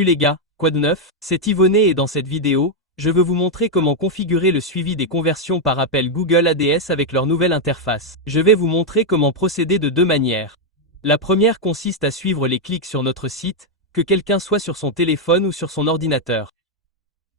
Salut les gars, quoi de neuf? C'est Yvonnet et dans cette vidéo, je veux vous montrer comment configurer le suivi des conversions par appel Google ADS avec leur nouvelle interface. Je vais vous montrer comment procéder de deux manières. La première consiste à suivre les clics sur notre site, que quelqu'un soit sur son téléphone ou sur son ordinateur.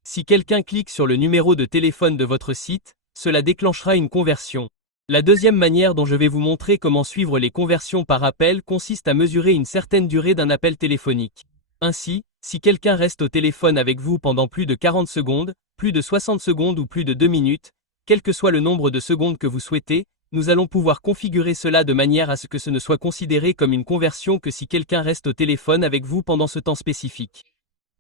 Si quelqu'un clique sur le numéro de téléphone de votre site, cela déclenchera une conversion. La deuxième manière dont je vais vous montrer comment suivre les conversions par appel consiste à mesurer une certaine durée d'un appel téléphonique. Ainsi, si quelqu'un reste au téléphone avec vous pendant plus de 40 secondes, plus de 60 secondes ou plus de 2 minutes, quel que soit le nombre de secondes que vous souhaitez, nous allons pouvoir configurer cela de manière à ce que ce ne soit considéré comme une conversion que si quelqu'un reste au téléphone avec vous pendant ce temps spécifique.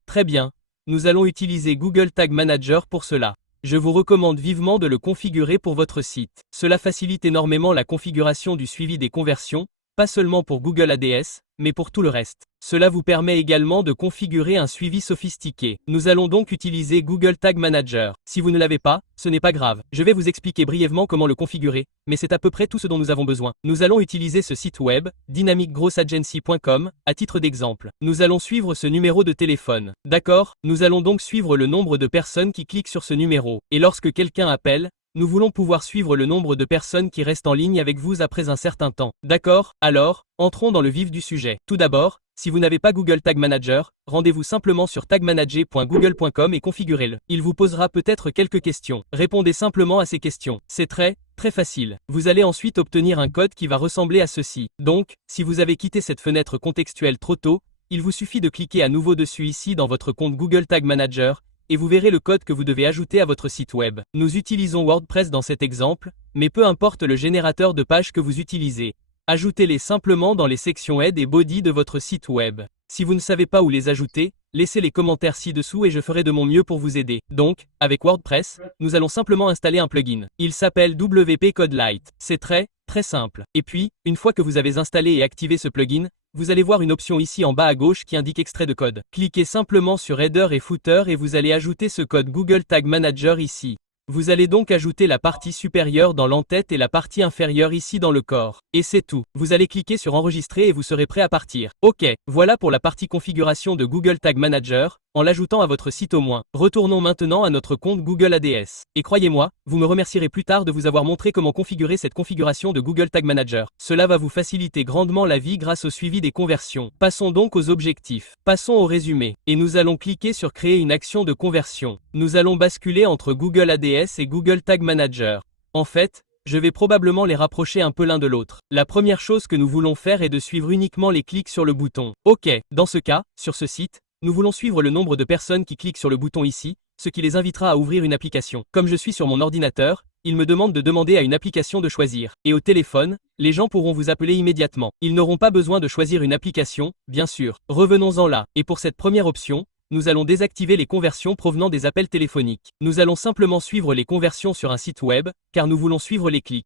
Très bien, nous allons utiliser Google Tag Manager pour cela. Je vous recommande vivement de le configurer pour votre site. Cela facilite énormément la configuration du suivi des conversions, pas seulement pour Google ADS, mais pour tout le reste. Cela vous permet également de configurer un suivi sophistiqué. Nous allons donc utiliser Google Tag Manager. Si vous ne l'avez pas, ce n'est pas grave. Je vais vous expliquer brièvement comment le configurer, mais c'est à peu près tout ce dont nous avons besoin. Nous allons utiliser ce site web, dynamicgrossagency.com, à titre d'exemple. Nous allons suivre ce numéro de téléphone. D'accord? Nous allons donc suivre le nombre de personnes qui cliquent sur ce numéro. Et lorsque quelqu'un appelle, nous voulons pouvoir suivre le nombre de personnes qui restent en ligne avec vous après un certain temps. D'accord? Alors, entrons dans le vif du sujet. Tout d'abord, si vous n'avez pas Google Tag Manager, rendez-vous simplement sur tagmanager.google.com et configurez-le. Il vous posera peut-être quelques questions. Répondez simplement à ces questions. C'est très facile. Vous allez ensuite obtenir un code qui va ressembler à ceci. Donc, si vous avez quitté cette fenêtre contextuelle trop tôt, il vous suffit de cliquer à nouveau dessus ici dans votre compte Google Tag Manager, et vous verrez le code que vous devez ajouter à votre site web. Nous utilisons WordPress dans cet exemple, mais peu importe le générateur de pages que vous utilisez. Ajoutez-les simplement dans les sections Head et Body de votre site web. Si vous ne savez pas où les ajouter, laissez les commentaires ci-dessous et je ferai de mon mieux pour vous aider. Donc, avec WordPress, nous allons simplement installer un plugin. Il s'appelle WP Code Lite. C'est très simple. Et puis, une fois que vous avez installé et activé ce plugin, vous allez voir une option ici en bas à gauche qui indique extrait de code. Cliquez simplement sur Header et Footer et vous allez ajouter ce code Google Tag Manager ici. Vous allez donc ajouter la partie supérieure dans l'entête et la partie inférieure ici dans le corps. Et c'est tout. Vous allez cliquer sur enregistrer et vous serez prêt à partir. Ok, voilà pour la partie configuration de Google Tag Manager, en l'ajoutant à votre site au moins. Retournons maintenant à notre compte Google ADS. Et croyez-moi, vous me remercierez plus tard de vous avoir montré comment configurer cette configuration de Google Tag Manager. Cela va vous faciliter grandement la vie grâce au suivi des conversions. Passons donc aux objectifs. Passons au résumé. Et nous allons cliquer sur créer une action de conversion. Nous allons basculer entre Google ADS et Google Tag Manager. En fait, je vais probablement les rapprocher un peu l'un de l'autre. La première chose que nous voulons faire est de suivre uniquement les clics sur le bouton. Ok, dans ce cas, sur ce site, nous voulons suivre le nombre de personnes qui cliquent sur le bouton ici, ce qui les invitera à ouvrir une application. Comme je suis sur mon ordinateur, il me demande de demander à une application de choisir. Et au téléphone, les gens pourront vous appeler immédiatement. Ils n'auront pas besoin de choisir une application, bien sûr. Revenons-en là. Et pour cette première option, nous allons désactiver les conversions provenant des appels téléphoniques. Nous allons simplement suivre les conversions sur un site web, car nous voulons suivre les clics.